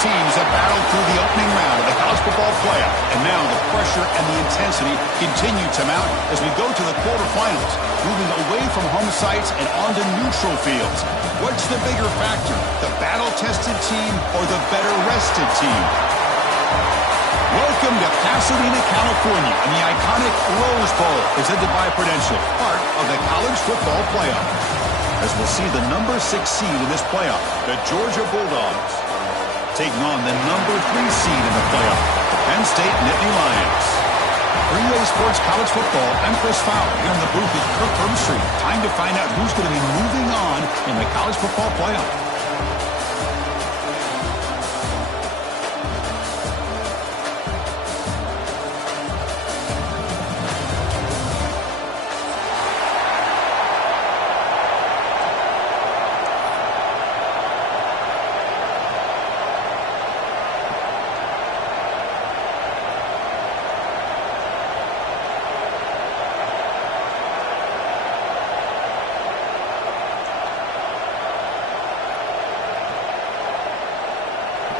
teams have battled through the opening round of the college football playoff, and now the pressure and the intensity continue to mount as we go to the quarterfinals, moving away from home sites and onto neutral fields. What's the bigger factor, the battle-tested team or the better-rested team? Welcome to Pasadena, California, and the iconic Rose Bowl, presented by Prudential, part of the college football playoff. As we'll see the number 6 seed in this playoff, the Georgia Bulldogs, taking on the number 3 seed in the playoff, the Penn State Nittany Lions. For UGA Sports College Football, I'm Chris Fowler here in the booth at Kirk Street. Time to find out who's going to be moving on in the college football playoff.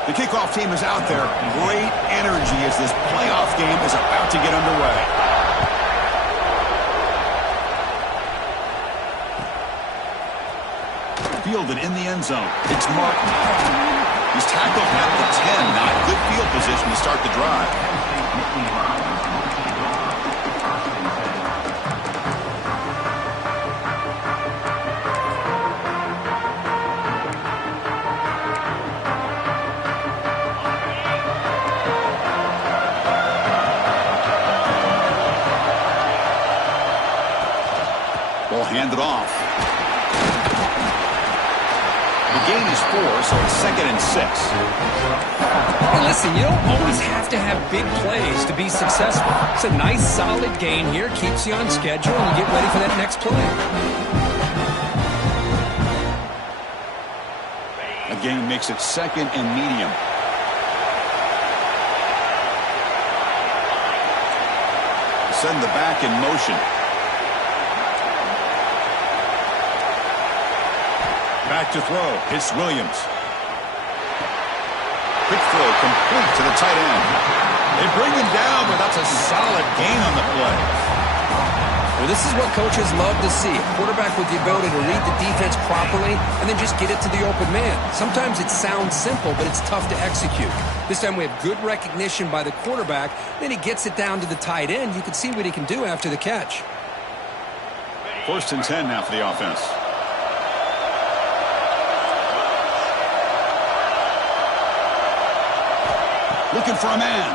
The kickoff team is out there. Great energy as this playoff game is about to get underway. Fielded in the end zone. It's Martin. He's tackled at the 10. Not good field position to start the drive. Handed off. The gain is 4, so it's 2nd and 6. Hey, listen, you don't always have to have big plays to be successful. It's a nice, solid gain here. Keeps you on schedule, and you get ready for that next play. A gain makes it 2nd and medium. Send the back in motion. Back to throw. It's Williams. Quick throw complete to the tight end. They bring him down, but that's a solid gain on the play. Well, this is what coaches love to see. A quarterback with the ability to read the defense properly and then just get it to the open man. Sometimes it sounds simple, but it's tough to execute. This time we have good recognition by the quarterback. Then he gets it down to the tight end. You can see what he can do after the catch. 1st and 10 now for the offense. Looking for a man.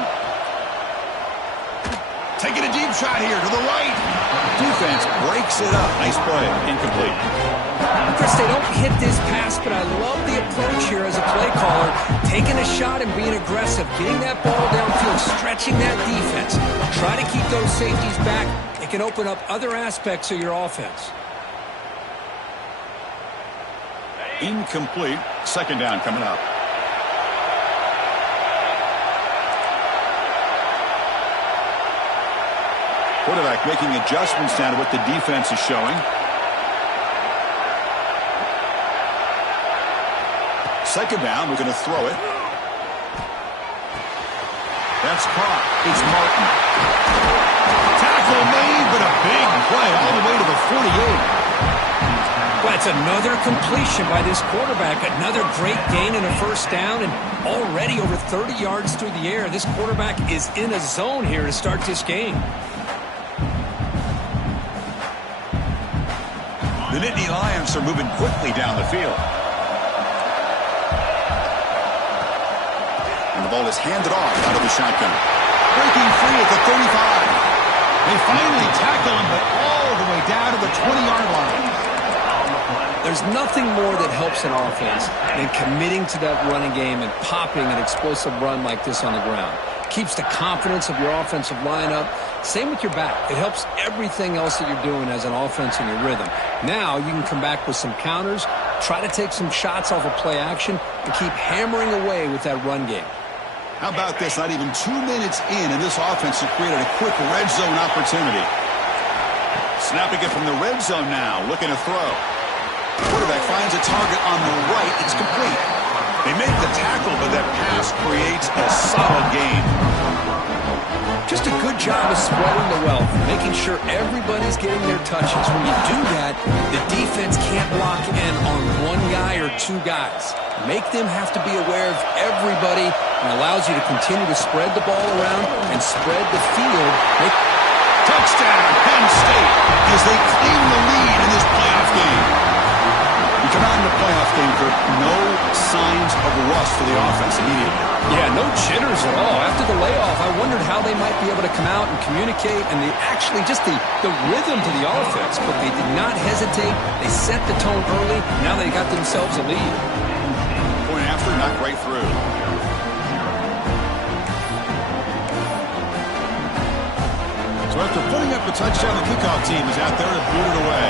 Taking a deep shot here to the right. Defense breaks it up. Nice play. Incomplete. Chris, they don't hit this pass, but I love the approach here as a play caller. Taking a shot and being aggressive. Getting that ball downfield. Stretching that defense. Try to keep those safeties back. It can open up other aspects of your offense. Incomplete. 2nd down coming up. Quarterback making adjustments now to what the defense is showing. 2nd down, we're going to throw it. That's caught. It's Martin. Tackle made, but a big play all the way to the 48. Well, it's another completion by this quarterback. Another great gain and a 1st down, and already over 30 yards through the air. This quarterback is in a zone here to start this game. The Nittany Lions are moving quickly down the field. And the ball is handed off out of the shotgun. Breaking free at the 35. They finally tackle him, but all the way down to the 20-yard line. There's nothing more that helps an offense than committing to that running game and popping an explosive run like this on the ground. Keeps the confidence of your offensive lineup. Same with your back. It helps everything else that you're doing as an offense in your rhythm. Now you can come back with some counters, try to take some shots off of play action, and keep hammering away with that run game. How about this? Not even 2 minutes in, and this offense has created a quick red zone opportunity. Snapping it from the red zone now, looking to throw. Quarterback finds a target on the right. It's complete. They make the tackle, but that pass creates a solid gain. Just a good job of spreading the wealth, making sure everybody's getting their touches. When you do that, the defense can't lock in on one guy or two guys. Make them have to be aware of everybody, and allows you to continue to spread the ball around and spread the field. Touchdown, Penn State, as they claim the lead in this playoff game. We come out in the playoff game for no signs of rust for the offense immediately. Yeah, no jitters at all. After the layoff, I wondered how they might be able to come out and communicate, and just the rhythm to the offense. But they did not hesitate. They set the tone early. Now they got themselves a lead. Point after, knocked right through. So after putting up the touchdown, the kickoff team is out there to boot it away.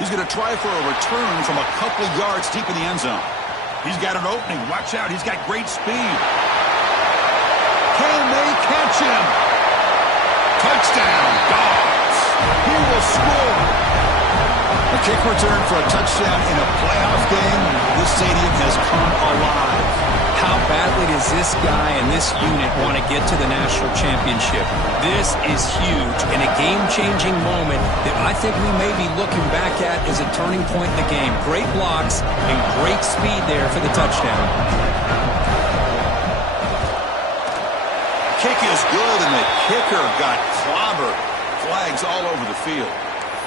He's going to try for a return from a couple of yards deep in the end zone. He's got an opening. Watch out. He's got great speed. Can they catch him? Touchdown, Dogs. He will score. A kick return for a touchdown in a playoff game. This stadium has come alive. How badly does this guy and this unit want to get to the national championship? This is huge and a game-changing moment that I think we may be looking back at as a turning point in the game. Great blocks and great speed there for the touchdown. Kick is good, and the kicker got clobbered. Flags all over the field.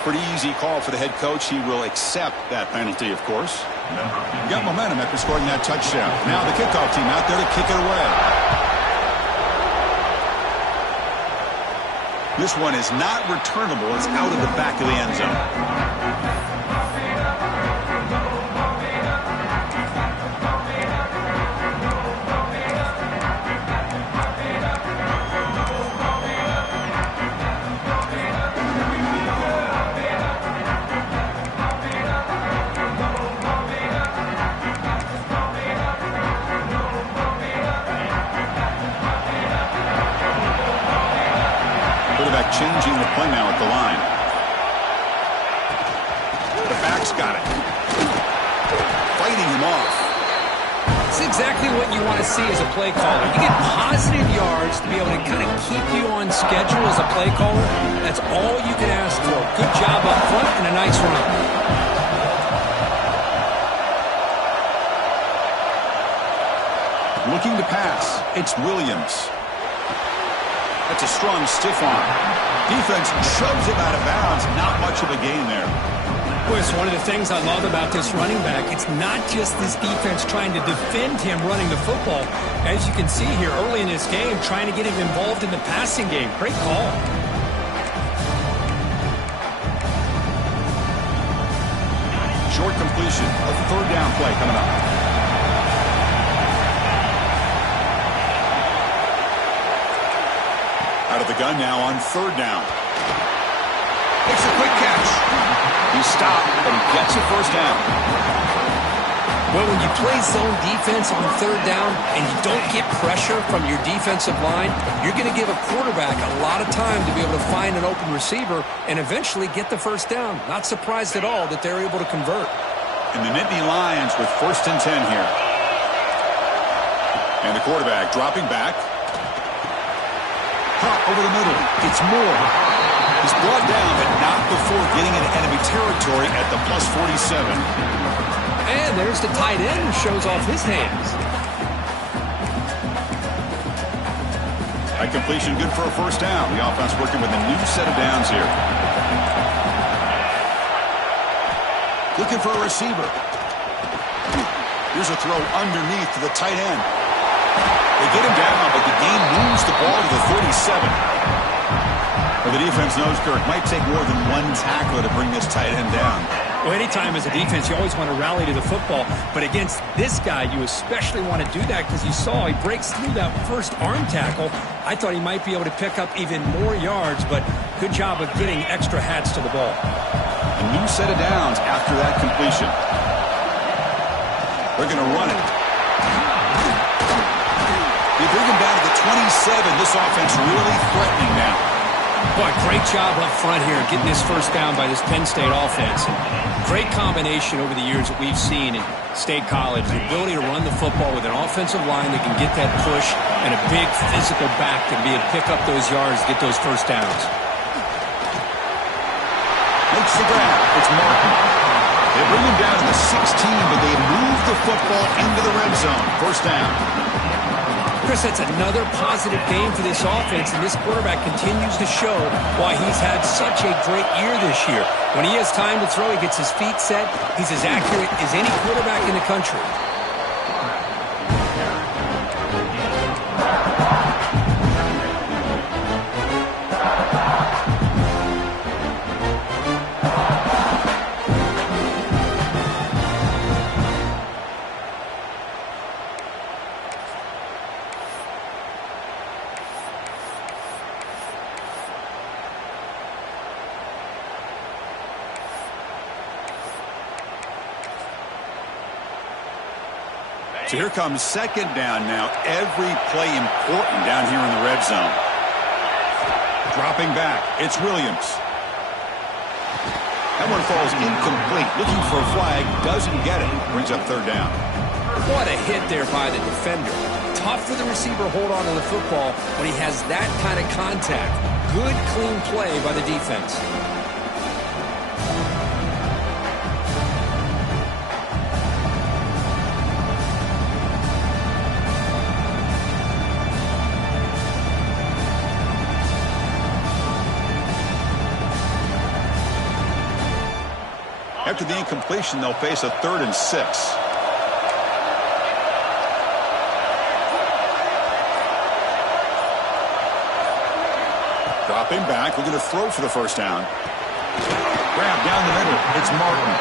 Pretty easy call for the head coach. He will accept that penalty, of course. Got momentum after scoring that touchdown. Now the kickoff team out there to kick it away. This one is not returnable. It's out of the back of the end zone. Changing the play now at the line. The back's got it. Fighting him off. It's exactly what you want to see as a play caller. You get positive yards to be able to kind of keep you on schedule as a play caller. That's all you can ask for. Good job up front and a nice run. Looking to pass. It's Williams. That's a strong stiff arm. Defense shoves him out of bounds. Not much of a gain there. Boy, it's one of the things I love about this running back. It's not just this defense trying to defend him running the football. As you can see here early in this game, trying to get him involved in the passing game. Great call. Short completion. A third down play coming up. Out of the gun now on third down. It's a quick catch. He stopped, but he gets a first down. Well, when you play zone defense on third down and you don't get pressure from your defensive line, you're going to give a quarterback a lot of time to be able to find an open receiver and eventually get the first down. Not surprised at all that they're able to convert. And the Nittany Lions with 1st and 10 here. And the quarterback dropping back. Over the middle. It's Moore. He's brought down, but not before getting into enemy territory at the +47. And there's the tight end who shows off his hands. That completion good for a first down. The offense working with a new set of downs here. Looking for a receiver. Here's a throw underneath to the tight end. They get him down, but the game moves the ball to the 37. Well, the defense knows, Kirk, might take more than one tackler to bring this tight end down. Well, anytime as a defense, you always want to rally to the football. But against this guy, you especially want to do that because you saw he breaks through that first arm tackle. I thought he might be able to pick up even more yards, but good job of getting extra hats to the ball. A new set of downs after that completion. They're going to run it. They bring him down to the 27. This offense really threatening now. Boy, great job up front here getting this first down by this Penn State offense. Great combination over the years that we've seen in State College. The ability to run the football with an offensive line that can get that push and a big physical back to be able to pick up those yards, get those first downs. Makes the grab. It's Martin. They bring him down to the 16, but they move the football into the red zone. First down. Chris, that's another positive game for this offense, and this quarterback continues to show why he's had such a great year this year. When he has time to throw, he gets his feet set. He's as accurate as any quarterback in the country. So here comes second down now. Every play important down here in the red zone. Dropping back. It's Williams. That one falls incomplete. Looking for a flag. Doesn't get it. Brings up third down. What a hit there by the defender. Tough for the receiver to hold on to the football when he has that kind of contact. Good, clean play by the defense. After the incompletion, they'll face a 3rd and 6. Dropping back, looking to throw for the first down. Grab down the middle. It's Martin.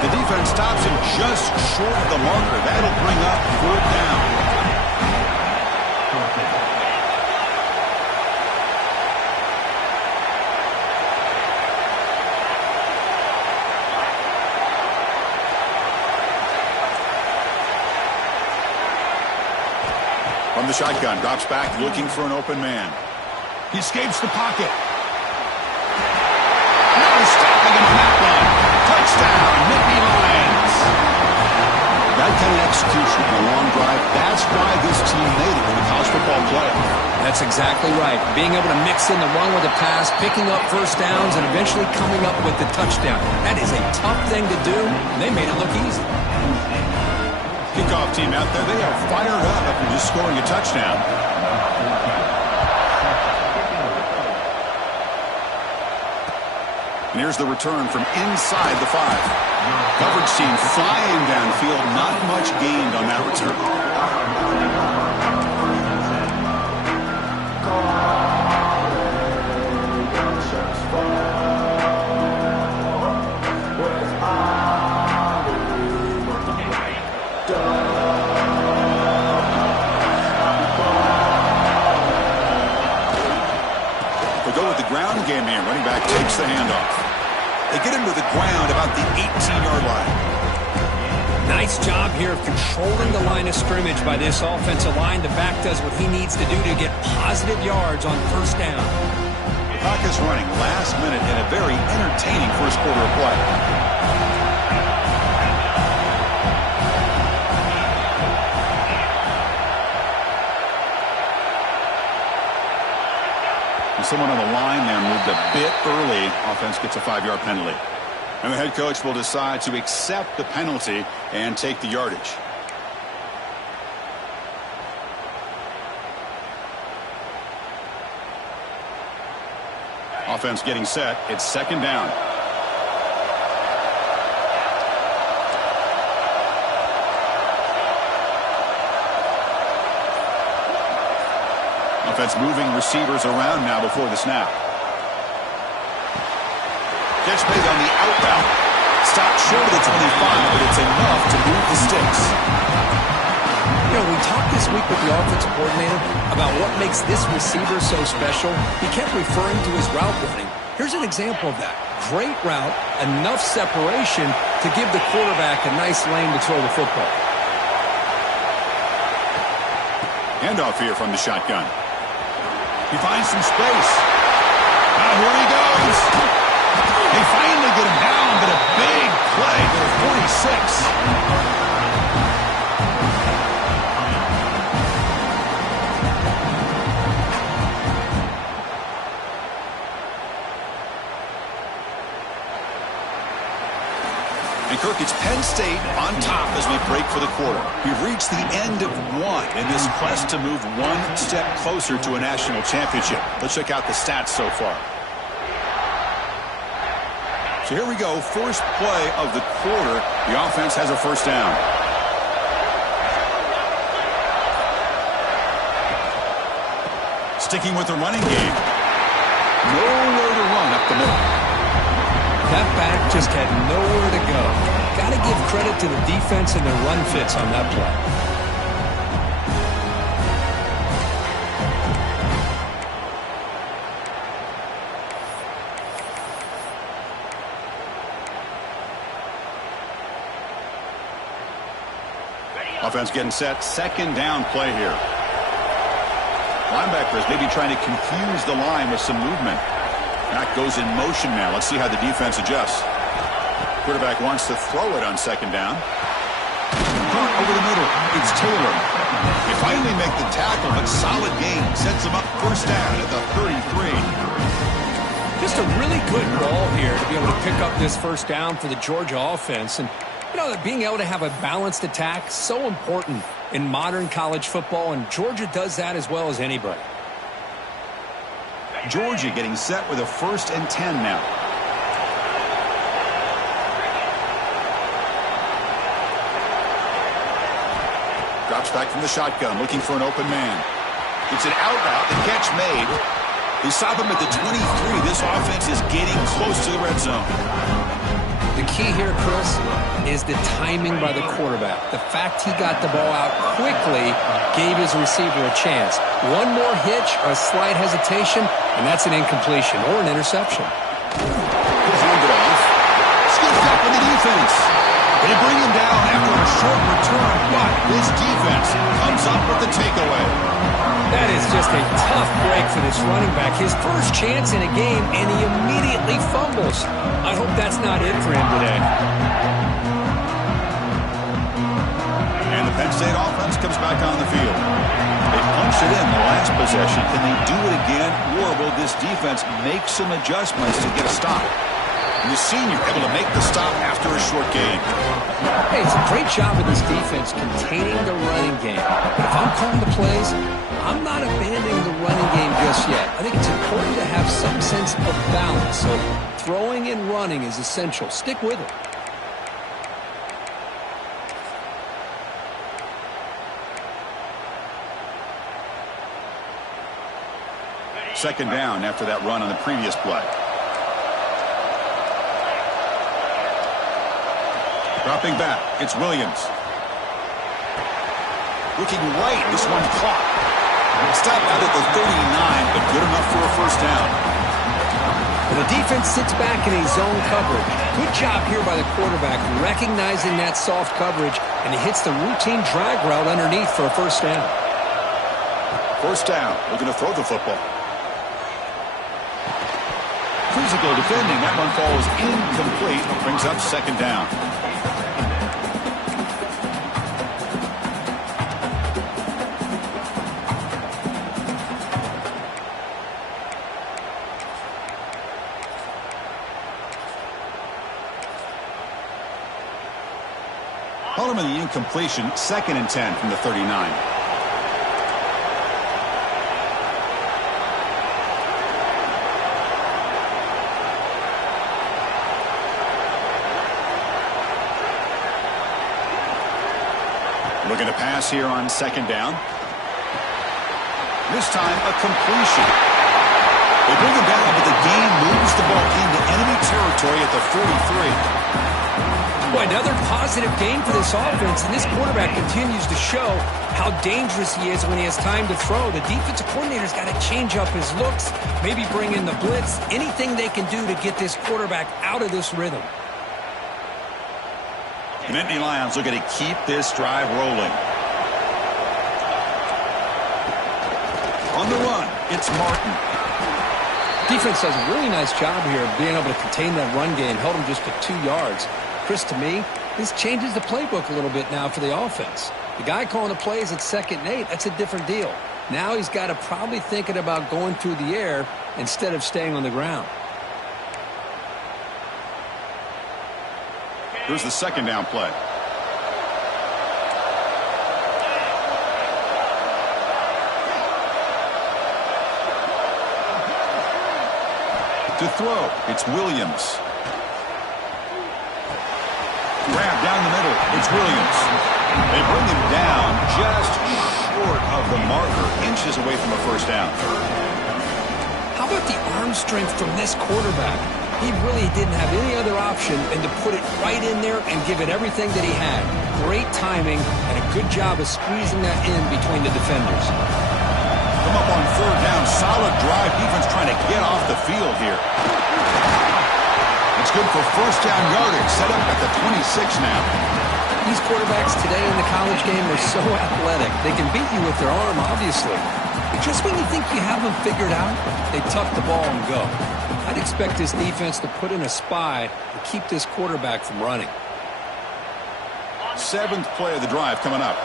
The defense stops him just short of the marker. That'll bring up 4th down. From the shotgun, drops back, looking for an open man. He escapes the pocket. No stopping him on that one. Touchdown, Nittany Lions. That kind of execution on a long drive, that's why this team made it in the college football playoff. That's exactly right. Being able to mix in the run with the pass, picking up first downs, and eventually coming up with the touchdown. That is a tough thing to do, and they made it look easy. Kickoff team out there, they are fired up after just scoring a touchdown. And here's the return from inside the 5. Coverage team flying downfield, not much gained on that return. Ground game here. Running back takes the handoff. They get him to the ground about the 18-yard line. Nice job here of controlling the line of scrimmage by this offensive line. The back does what he needs to do to get positive yards on first down. Clock is running last minute in a very entertaining first quarter of play. Someone on the line there moved a bit early. Offense gets a 5-yard penalty. And the head coach will decide to accept the penalty and take the yardage. Offense getting set. It's second down. Offense moving receivers around now before the snap. Catch made on the out route. Stopped short of the 25, but it's enough to move the sticks. You know, we talked this week with the offensive coordinator about what makes this receiver so special. He kept referring to his route running. Here's an example of that. Great route, enough separation to give the quarterback a nice lane to throw the football. Handoff here from the shotgun. He finds some space. Now here he goes. They finally get him down, but a big play to the 46. And Kirk, it's Penn State on top as we break for the quarter. We've reached the end of one in this quest to move one step closer to a national championship. Let's check out the stats so far. So here we go, first play of the quarter. The offense has a first down. Sticking with the running game. Nowhere to run up the middle. That back just had nowhere to go. Got to give credit to the defense and their run fits on that play. Offense getting set. Second down play here. Linebackers maybe trying to confuse the line with some movement. Back goes in motion now. Let's see how the defense adjusts. Quarterback wants to throw it on second down. Over the middle. It's Taylor. They finally make the tackle, but solid gain. Sets them up first down at the 33. Just a really good ball here to be able to pick up this first down for the Georgia offense. And, you know, being able to have a balanced attack, so important in modern college football, and Georgia does that as well as anybody. Georgia getting set with a 1st and 10 now. Drops back from the shotgun, looking for an open man. It's an out route, the catch made. They stop him at the 23. This offense is getting close to the red zone. The key here, Chris, is the timing by the quarterback. The fact he got the ball out quickly gave his receiver a chance. One more hitch or a slight hesitation, and that's an incompletion or an interception. Hand it off. Scooped up with the defense. They bring him down after a short return, but this defense comes up with the takeaway. That is just a tough break for this running back. His first chance in a game, and he immediately fumbles. I hope that's not it for him today. And the Penn State offense comes back on the field. They punched it in the last possession. Can they do it again, or will this defense make some adjustments to get a stop? And the senior able to make the stop after a short game. Hey, it's a great job of this defense containing the running game. But if I'm calling the plays, I'm not abandoning the running game just yet. I think it's important to have some sense of balance. So throwing and running is essential. Stick with it. Second down after that run on the previous play. Dropping back, it's Williams. Looking right, this one caught. Stop out at the 39, but good enough for a first down. Well, the defense sits back in a zone coverage. Good job here by the quarterback, recognizing that soft coverage, and he hits the routine drag route underneath for a first down. First down, looking to throw the football. Physical defending, that one falls incomplete, brings up second down. Him in the incompletion, 2nd and 10 from the 39. Looking to pass here on second down. This time a completion. They bring him down, but the game moves the ball into enemy territory at the 43. Boy, another positive game for this offense, and this quarterback continues to show how dangerous he is when he has time to throw. The defensive coordinator's got to change up his looks, maybe bring in the blitz, anything they can do to get this quarterback out of this rhythm. The Nittany Lions looking to keep this drive rolling. On the run, it's Martin. Defense does a really nice job here of being able to contain that run game, held them just to 2 yards. Chris, to me, this changes the playbook a little bit now for the offense. The guy calling the plays at 2nd and 8, that's a different deal. Now he's got to probably thinking about going through the air instead of staying on the ground. Here's the 2nd down play. To throw, it's Williams. Grab down the middle, it's Williams. They bring him down just short of the marker, inches away from a 1st down. How about the arm strength from this quarterback? He really didn't have any other option than to put it right in there and give it everything that he had. Great timing and a good job of squeezing that in between the defenders. Come up on 3rd down, solid drive. Defense trying to get off the field here. It's good for 1st down yardage, set up at the 26 now. These quarterbacks today in the college game are so athletic. They can beat you with their arm, obviously. But just when you think you have them figured out, they tuck the ball and go. I'd expect this defense to put in a spy to keep this quarterback from running. 7th play of the drive coming up.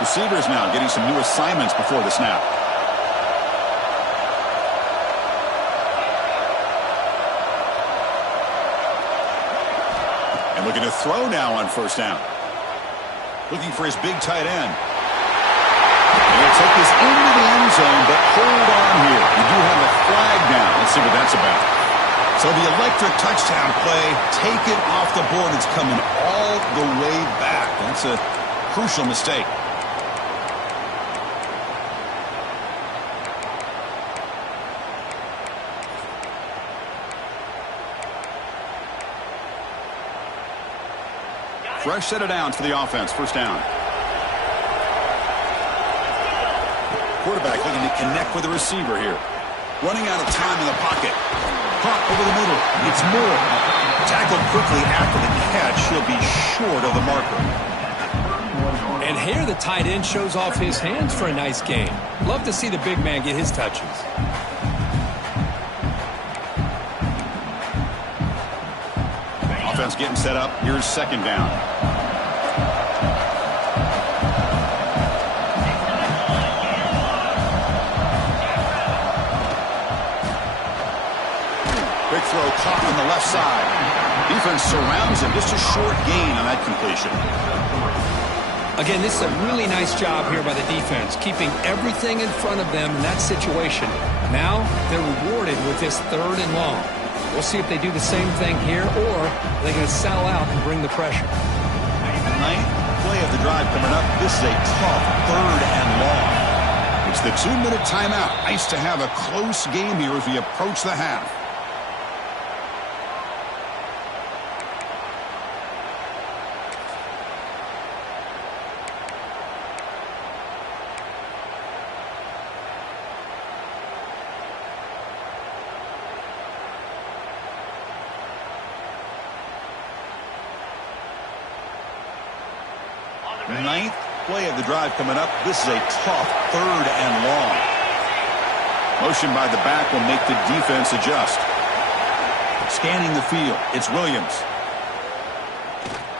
Receivers now getting some new assignments before the snap. And looking to throw now on 1st down. Looking for his big tight end. And he'll take this into the end zone, but hold on here. You do have a flag down. Let's see what that's about. So the electric touchdown play, take it off the board. It's coming all the way back. That's a crucial mistake. Fresh set of downs for the offense. 1st down. Quarterback looking to connect with the receiver here. Running out of time in the pocket. Caught over the middle. It's Moore. Tackled quickly after the catch. He'll be short of the marker. And here the tight end shows off his hands for a nice game. Love to see the big man get his touches. Offense getting set up. Here's 2nd down. Big throw caught on the left side. Defense surrounds him. Just a short gain on that completion. Again, this is a really nice job here by the defense, keeping everything in front of them in that situation. Now they're rewarded with this 3rd and long. We'll see if they do the same thing here, or they're going to sell out and bring the pressure. 9th play of the drive coming up. This is a tough 3rd and long. It's the 2-minute timeout. Nice to have a close game here as we approach the half. Ninth play of the drive coming up. This is a tough 3rd and long. Motion by the back will make the defense adjust. Scanning the field. It's Williams.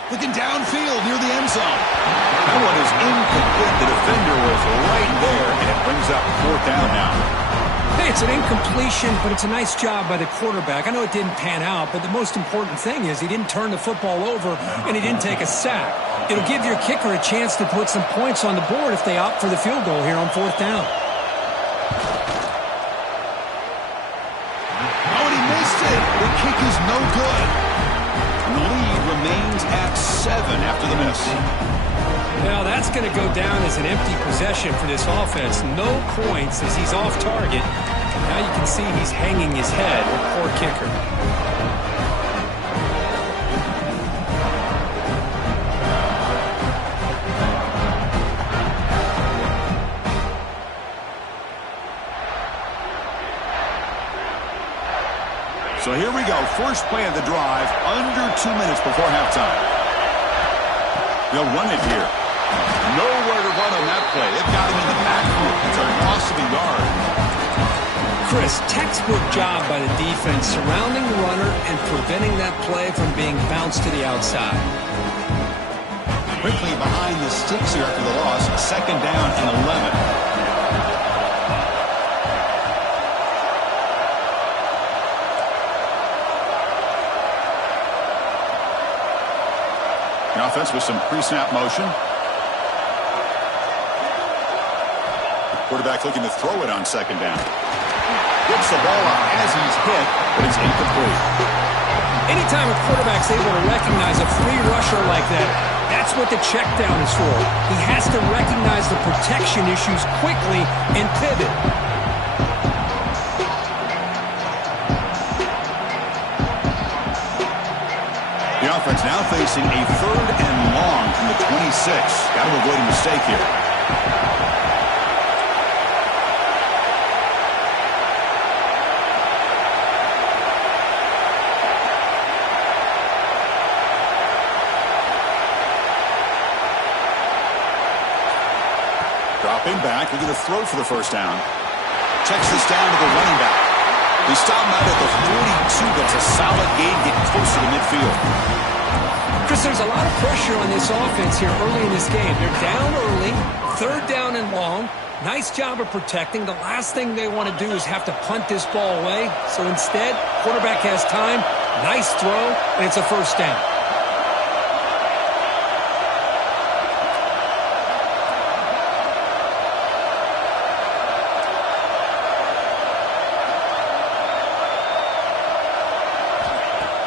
Looking downfield near the end zone. That one is incomplete. The defender was right there, and it brings up 4th down now. Hey, it's an incompletion, but it's a nice job by the quarterback. I know it didn't pan out, but the most important thing is he didn't turn the football over, and he didn't take a sack. It'll give your kicker a chance to put some points on the board if they opt for the field goal here on 4th down. Oh, and he missed it. The kick is no good. And the lead remains at 7 after the miss. Now that's going to go down as an empty possession for this offense. No points as he's off target. Now you can see he's hanging his head. Poor kicker. So here we go. First play of the drive, under 2 minutes before halftime. They'll run it here. Nowhere to run on that play. They've got him in the backfield. It's a loss of a yard. Chris, textbook job by the defense surrounding the runner and preventing that play from being bounced to the outside. Quickly behind the sticks here after the loss. 2nd down and 11. The offense with some pre-snap motion. Quarterback looking to throw it on 2nd down. Gets the ball up as he's hit, but it's incomplete. Anytime a quarterback's able to recognize a free rusher like that, that's what the check down is for. He has to recognize the protection issues quickly and pivot. The offense now facing a 3rd and long from the 26. Got to avoid a mistake here. Dropping back, looking to throw for the 1st down. Checks this down to the running back. He stopped out at the 42. That's a solid gain, getting closer to midfield. Chris, there's a lot of pressure on this offense here early in this game. They're down early, 3rd down and long. Nice job of protecting. The last thing they want to do is have to punt this ball away. So instead, quarterback has time. Nice throw, and it's a 1st down.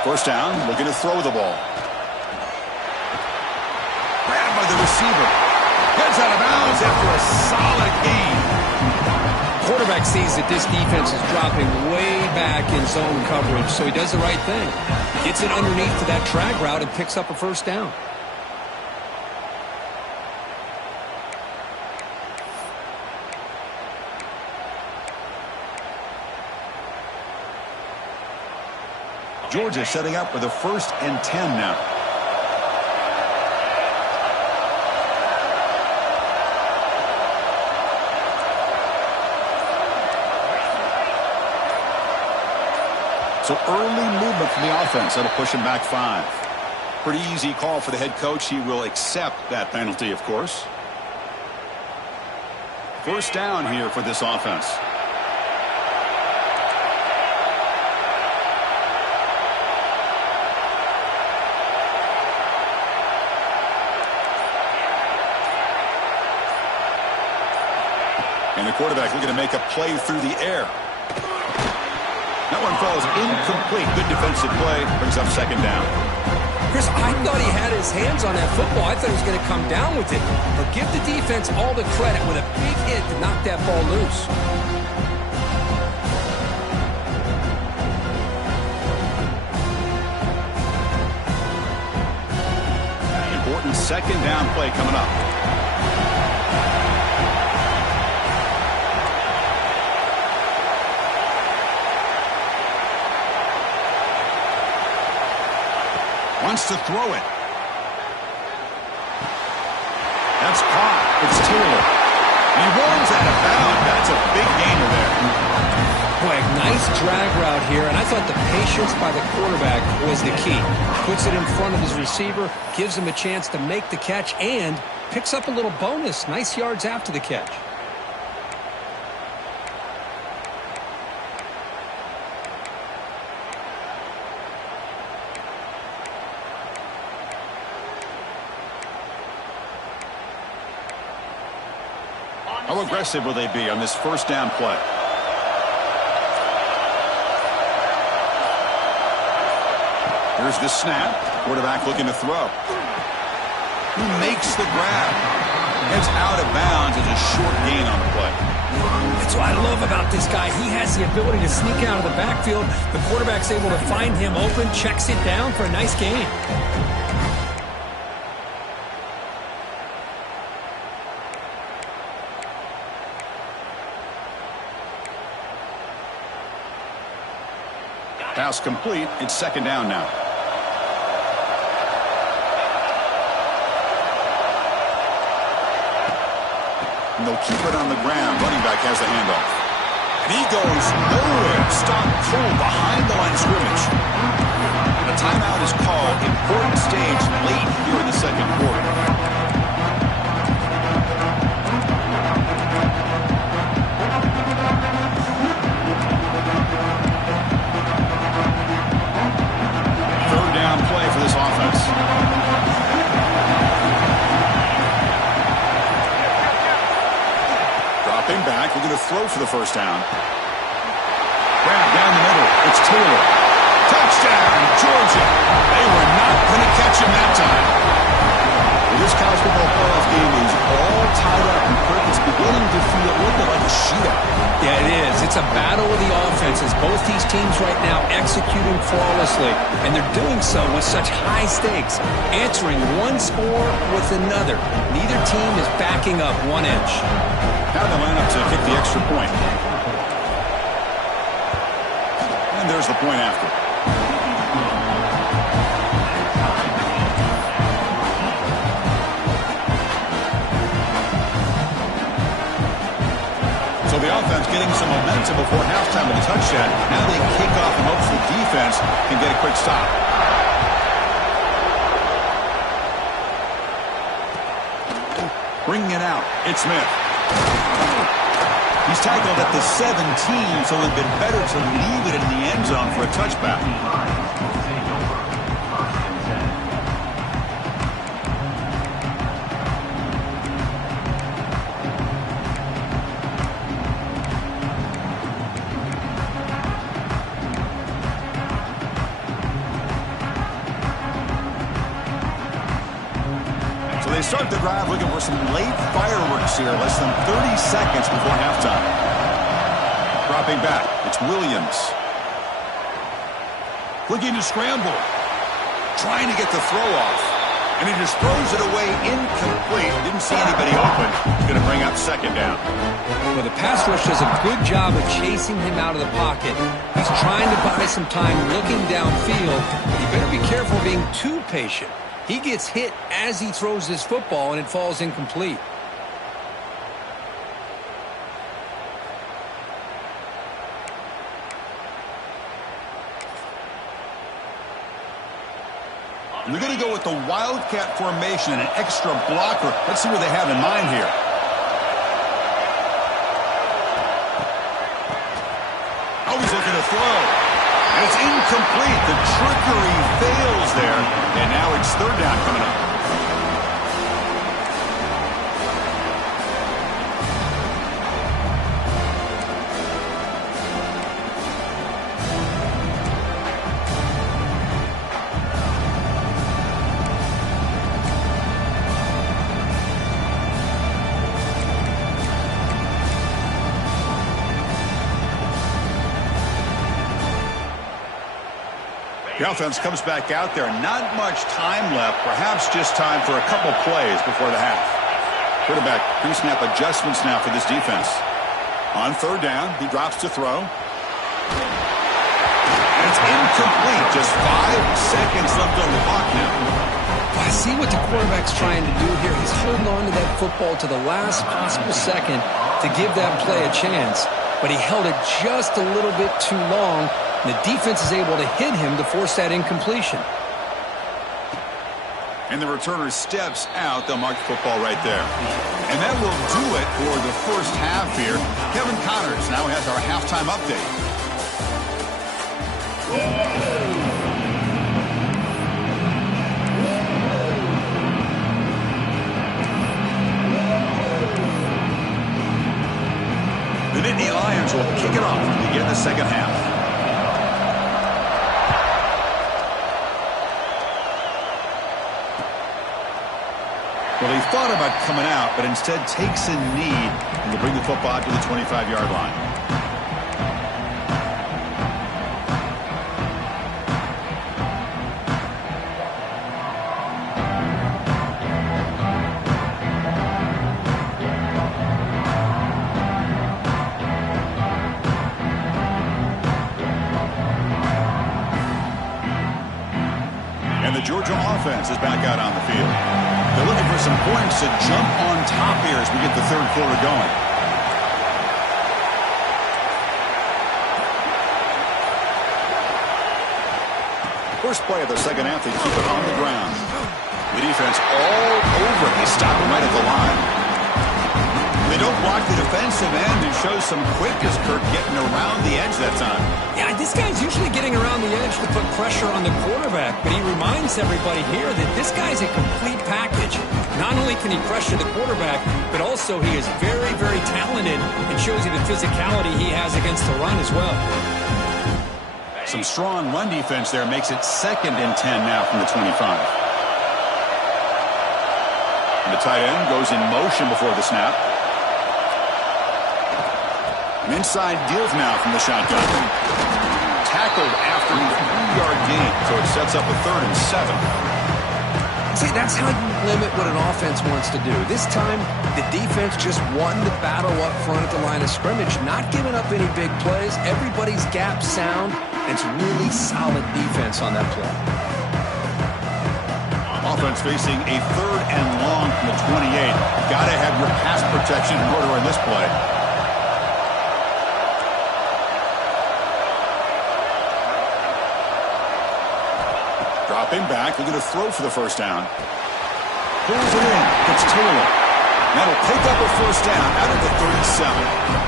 First down, looking to throw the ball. Grabbed by the receiver. Heads out of bounds after a solid gain. Quarterback sees that this defense is dropping way back in zone coverage, so he does the right thing. Gets it underneath to that drag route and picks up a 1st down. Georgia setting up for the 1st and 10 now. So early movement from the offense. That'll push him back 5. Pretty easy call for the head coach. He will accept that penalty, of course. 1st down here for this offense. And the quarterback looking to make a play through the air. That one falls incomplete. Good defensive play. Brings up 2nd down. Chris, I thought he had his hands on that football. I thought he was going to come down with it. But give the defense all the credit with a big hit to knock that ball loose. Important 2nd down play coming up. Wants to throw it. That's caught. It's Taylor. He runs out of bounds. That's a big gainer there. Boy, nice drag route here, and I thought the patience by the quarterback was the key. Puts it in front of his receiver, gives him a chance to make the catch, and picks up a little bonus. Nice yards after the catch. How aggressive will they be on this 1st down play? Here's the snap. Quarterback looking to throw. He makes the grab. Heads out of bounds as a short gain on the play. That's what I love about this guy. He has the ability to sneak out of the backfield. The quarterback's able to find him open, checks it down for a nice gain. Pass complete. It's 2nd down now. And they'll keep it on the ground. Running back has the handoff. And he goes nowhere. Stopped cold behind the line of scrimmage. A timeout is called. Important stage late here in the second quarter. Play for this offense. Dropping back, we're going to throw for the first down. Grab down the middle. It's Taylor. Touchdown, Georgia. They were not going to catch him that time. Well, this college football playoff game is all tied up, and Kirk is beginning to feel a little bit like a shootout. Yeah, it is. It's a battle of the offenses. Both these teams right now executing flawlessly, and they're doing so with such high stakes, answering one score with another. Neither team is backing up 1 inch. Now they line up to kick the extra point. And there's the point after. So the offense getting some momentum before halftime with a touchdown. Now they kick off and hopes the defense can get a quick stop. Bringing it out. It's Smith. He's tackled at the 17, so it would have been better to leave it in the end zone for a touchback. They start the drive looking for some late fireworks here, less than 30 seconds before halftime. Dropping back, it's Williams. Looking to scramble. Trying to get the throw off. And he just throws it away incomplete. Didn't see anybody open. Going to bring up second down. Well, the pass rush does a good job of chasing him out of the pocket. He's trying to buy some time looking downfield. You better be careful being too patient. He gets hit as he throws this football, and it falls incomplete. And they're going to go with the Wildcat formation and an extra blocker. Let's see what they have in mind here. Oh, he's looking to throw. And it's incomplete. The trickery fails there. And now it's third down coming up. The offense comes back out there. Not much time left. Perhaps just time for a couple plays before the half. Quarterback pre-snap adjustments now for this defense. On third down, he drops to throw. And it's incomplete. Just 5 seconds left on the clock now. I see what the quarterback's trying to do here. He's holding on to that football to the last possible second to give that play a chance. But he held it just a little bit too long. And the defense is able to hit him to force that incompletion. And the returner steps out. They'll mark the football right there. And that will do it for the first half here. Kevin Connors now has our halftime update. The Nittany Lions will kick it off to begin the second half. Well, he thought about coming out, but instead takes a knee and will bring the football out to the 25-yard line. And the Georgia offense is back out on the field. They're looking for some points to jump on top here as we get the third quarter going. First play of the second half, they keep it on the ground. The defense all over it. They stop him right at the line. They don't block the defensive end and show some quickness, Kirk, getting around the edge that time. Yeah, this guy's usually getting around the edge to put pressure on the quarterback, but he reminds everybody here that this guy's a complete package. Not only can he pressure the quarterback, but also he is very, very talented and shows you the physicality he has against the run as well. Some strong run defense there makes it 2nd and 10 now from the 25. And the tight end goes in motion before the snap. An inside deals now from the shotgun. Tackled after a 3-yard gain, so it sets up a 3rd and 7. See, that's how you limit what an offense wants to do. This time, the defense just won the battle up front at the line of scrimmage, not giving up any big plays. Everybody's gap sound. It's really solid defense on that play. Offense facing a 3rd and long from the 28. Got to have your pass protection in order in this play. Dropping back, looking to throw for the first down. Pulls it in. It's Taylor. That'll pick up a first down out of the 37.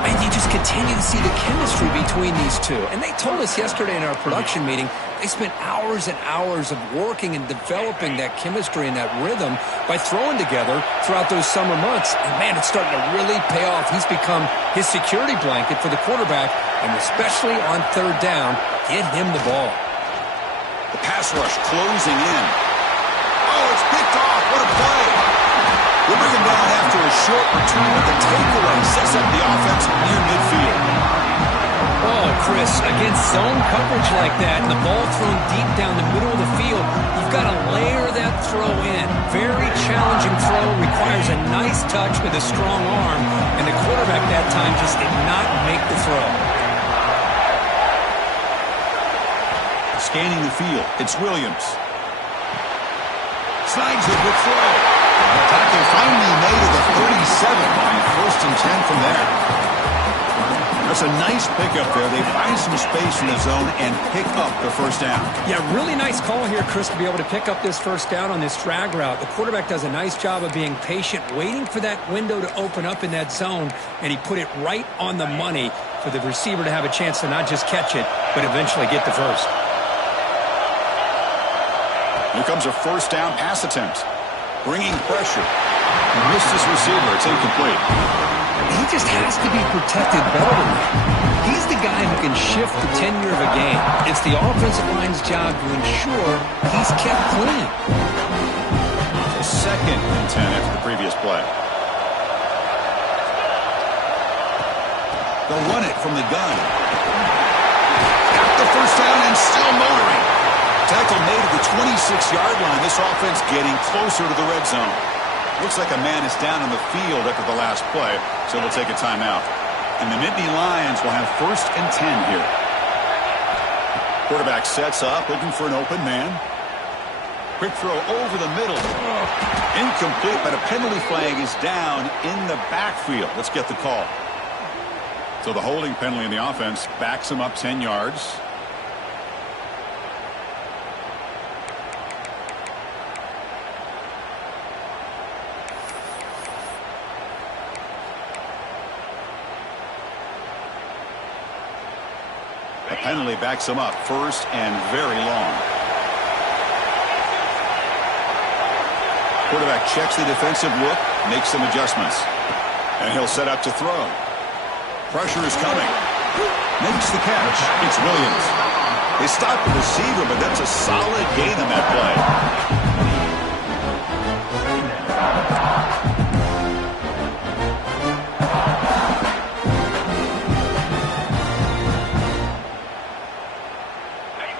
And you just continue to see the chemistry between these two. And they told us yesterday in our production meeting, they spent hours and hours of working and developing that chemistry and that rhythm by throwing together throughout those summer months. And, man, it's starting to really pay off. He's become his security blanket for the quarterback, and especially on 3rd down, get him the ball. The pass rush closing in. Oh, it's picked off. What a play. We'll bring him down after a short return, but the takeaway sets up the offense near midfield. Oh, Chris, against zone coverage like that and the ball thrown deep down the middle of the field, you've got to layer that throw in. Very challenging throw, requires a nice touch with a strong arm, and the quarterback that time just did not make the throw. Scanning the field, it's Williams. Slides a good throw. Tackle finally made at the 37 on 1st and 10 from there. That's a nice pickup there. They find some space in the zone and pick up the first down. Yeah, really nice call here, Chris, to be able to pick up this first down on this drag route. The quarterback does a nice job of being patient, waiting for that window to open up in that zone, and he put it right on the money for the receiver to have a chance to not just catch it, but eventually get the first. Here comes a first down pass attempt. Bringing pressure. Missed his receiver. It's incomplete. He just has to be protected better than that. He's the guy who can shift the tenure of a game. It's the offensive line's job to ensure he's kept clean. So 2nd and 10 after the previous play. They'll run it from the gun. Got the first down and still motoring. Tackle made at the 26-yard line. This offense getting closer to the red zone. Looks like a man is down on the field after the last play, so we'll take a timeout. And the Nittany Lions will have 1st and 10 here. Quarterback sets up, looking for an open man. Quick throw over the middle. Incomplete, but a penalty flag is down in the backfield. Let's get the call. So the holding penalty in the offense backs him up 10 yards. The penalty backs him up 1st and very long. Quarterback checks the defensive look, makes some adjustments. And he'll set up to throw. Pressure is coming. Makes the catch. It's Williams. They stop the receiver, but that's a solid gain on that play.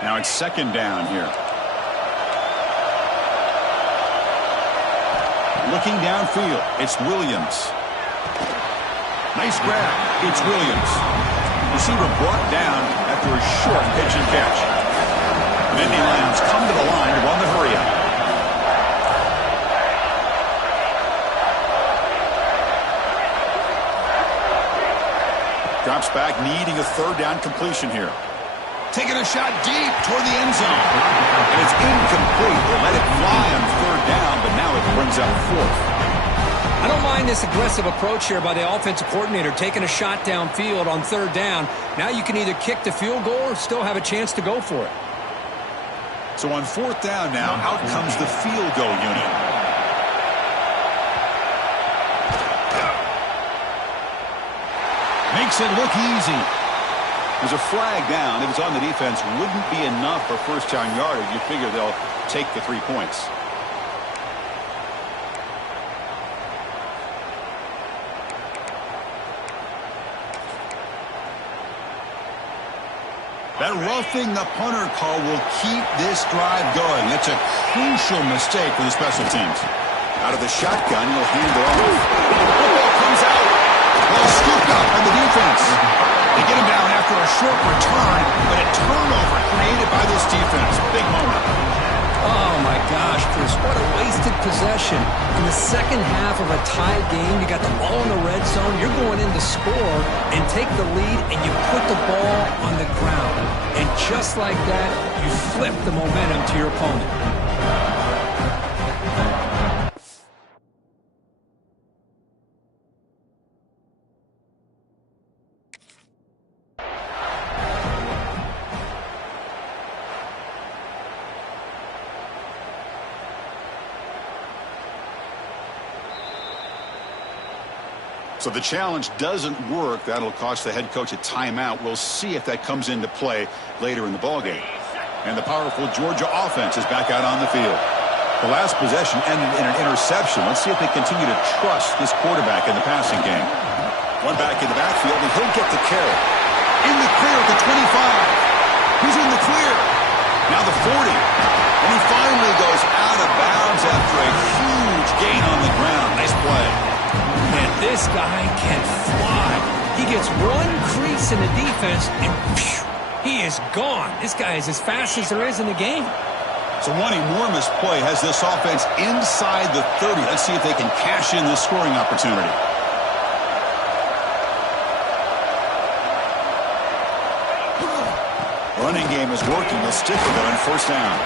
Now it's 2nd down here. Looking downfield, it's Williams. Nice grab. It's Williams. Receiver brought down after a short pitch and catch. Nittany Lions come to the line to run the hurry-up. Drops back, needing a 3rd down completion here. Taking a shot deep toward the end zone. And it's incomplete. They let it fly on third down, but now it brings up fourth. I don't mind this aggressive approach here by the offensive coordinator, taking a shot downfield on third down. Now you can either kick the field goal or still have a chance to go for it. So on fourth down now, out comes the field goal unit. Makes it look easy. There's a flag down. If it's on the defense, wouldn't be enough for first-down yardage. You figure they'll take the 3 points. That roughing the punter call will keep this drive going. It's a crucial mistake for the special teams. Out of the shotgun, he'll hand it off. Football comes out. Ball scooped up by the defense. They get him down after a short return, but a turnover created by this defense. Big moment. Oh, my gosh, Chris, what a wasted possession. In the second half of a tied game, you got the ball in the red zone, you're going in to score and take the lead, and you put the ball on the ground. And just like that, you flip the momentum to your opponent. So the challenge doesn't work. That'll cost the head coach a timeout. We'll see if that comes into play later in the ballgame. And the powerful Georgia offense is back out on the field. The last possession ended in an interception. Let's see if they continue to trust this quarterback in the passing game. One back in the backfield, and he'll get the carry. In the clear at the 25. Who's in the clear? Now the 40. And he finally goes out of bounds after a huge gain on the ground. Nice play. And this guy can fly. He gets one crease in the defense, and phew, he is gone. This guy is as fast as there is in the game. So one enormous play has this offense inside the 30. Let's see if they can cash in this scoring opportunity. Running game is working. They'll stick with it on first down.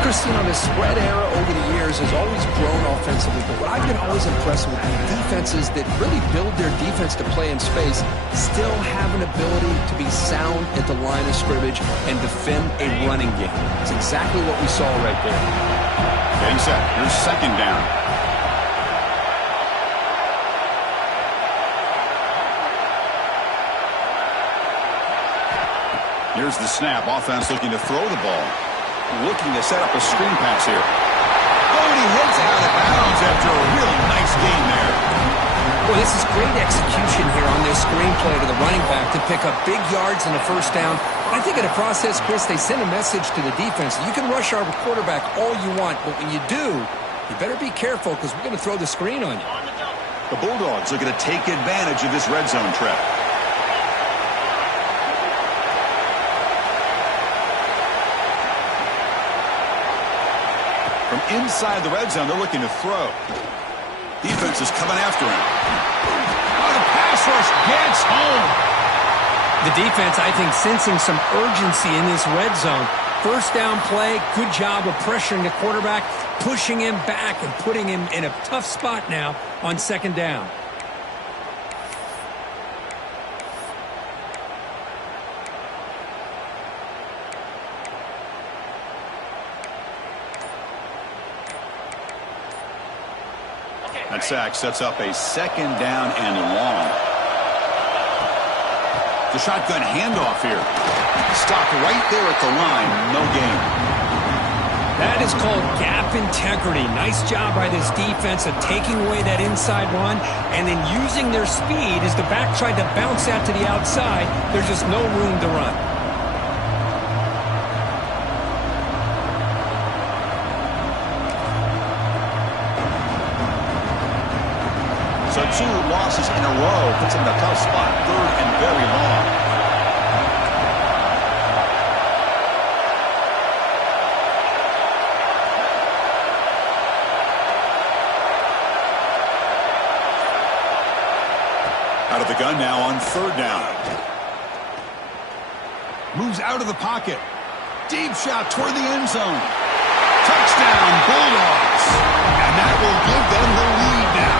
Chris, you know, the spread era over the years has always grown offensively, but what I've been always impressed with defenses that really build their defense to play in space still have an ability to be sound at the line of scrimmage and defend a running game. It's exactly what we saw right there. Getting set. Here's second down. Here's the snap. Offense looking to throw the ball. Looking to set up a screen pass here. Oh, and he heads out of bounds after a really nice game there. Boy, this is great execution here on this screen play to the running back to pick up big yards in the first down. I think in the process, Chris, they send a message to the defense. You can rush our quarterback all you want, but when you do, you better be careful because we're going to throw the screen on you. The Bulldogs are going to take advantage of this red zone trap. From inside the red zone, they're looking to throw. Defense is coming after him. Oh, the pass rush gets home. The defense, I think, sensing some urgency in this red zone. First down play, good job of pressuring the quarterback, pushing him back and putting him in a tough spot now on second down. That sack sets up a second down and long. The shotgun handoff here. Stopped right there at the line. No gain. That is called gap integrity. Nice job by this defense of taking away that inside run and then using their speed as the back tried to bounce out to the outside. There's just no room to run. So 2 losses in a row puts him in a tough spot. Third and very long. Out of the gun now on third down. Moves out of the pocket. Deep shot toward the end zone. Touchdown, Bulldogs. And that will give them the lead now.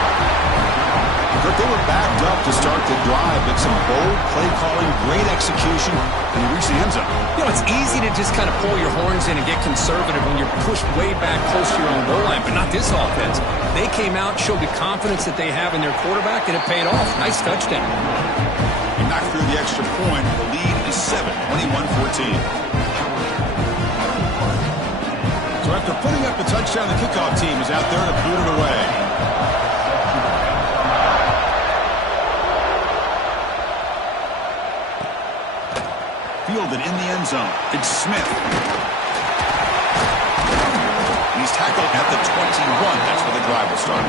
But they were backed up to start the drive, but some bold play calling, great execution, and they reached the end zone. You know, it's easy to just kind of pull your horns in and get conservative when you're pushed way back close to your own goal line, but not this offense. They came out, showed the confidence that they have in their quarterback, and it paid off. Nice touchdown. He knocked through the extra point. The lead is 7, 21-14. So after putting up the touchdown, the kickoff team is out there to boot it away. Fielded in the end zone. It's Smith. And he's tackled at the 21. That's where the drive will start.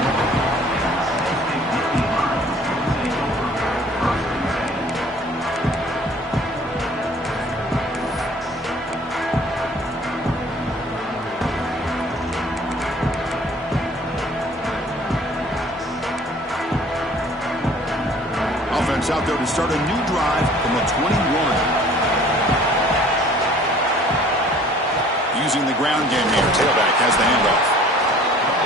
Offense out there to start a new drive from the 21. Using the ground game here. Tailback has the handoff.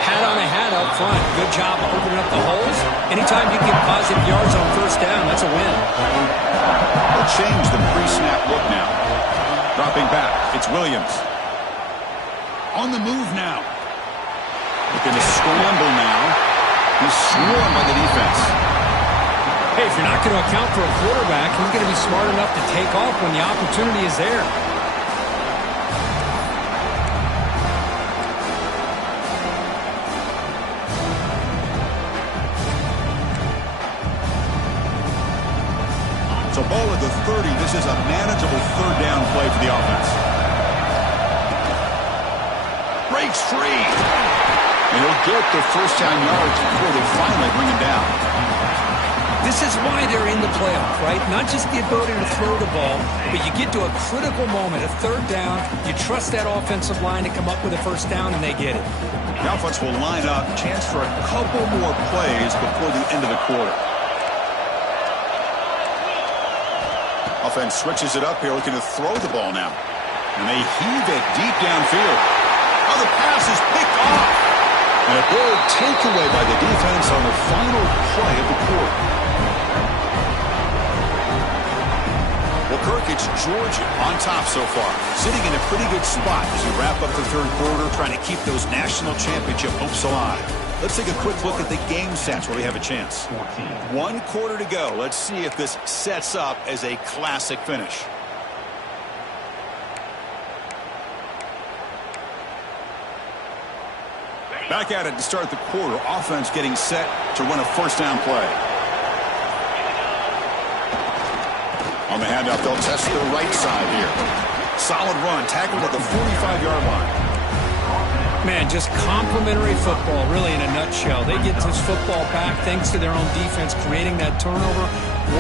Hat on a hat up front. Good job of opening up the holes. Anytime you get positive yards on first down, that's a win. They'll change the pre-snap look now. Dropping back. It's Williams. On the move now. Looking to scramble now. He's swarmed by the defense. Hey, if you're not going to account for a quarterback, he's going to be smart enough to take off when the opportunity is there. So ball at the 30. This is a manageable third down play for the offense. Breaks free. And he'll get the first down yards before they finally bring him down. This is why they're in the playoff, right? Not just the ability to throw the ball, but you get to a critical moment, a third down. You trust that offensive line to come up with a first down, and they get it. The offense will line up. Chance for a couple more plays before the end of the quarter. Offense switches it up here, looking to throw the ball now. And they heave it deep downfield. Oh, the pass is picked off. And a big takeaway by the defense on the final play of the quarter. Well, Kirk, it's Georgia on top so far. Sitting in a pretty good spot as you wrap up the third quarter, trying to keep those national championship hopes alive. Let's take a quick look at the game stats where we have a chance. 1 quarter to go. Let's see if this sets up as a classic finish. Back at it to start the quarter. Offense getting set to run a first down play. On the handoff, they'll test the right side here. Solid run, tackled at the 45-yard line. Man, just complimentary football, really, in a nutshell. They get this football back thanks to their own defense, creating that turnover,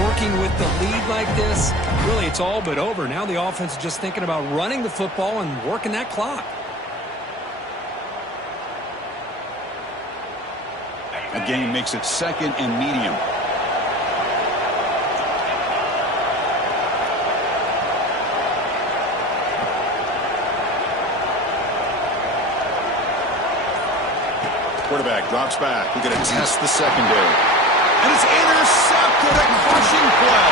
working with the lead like this. Really, it's all but over. Now the offense is just thinking about running the football and working that clock. A gain makes it 2nd and medium. Quarterback drops back. We're going to test the secondary. And it's intercepted. A crushing play.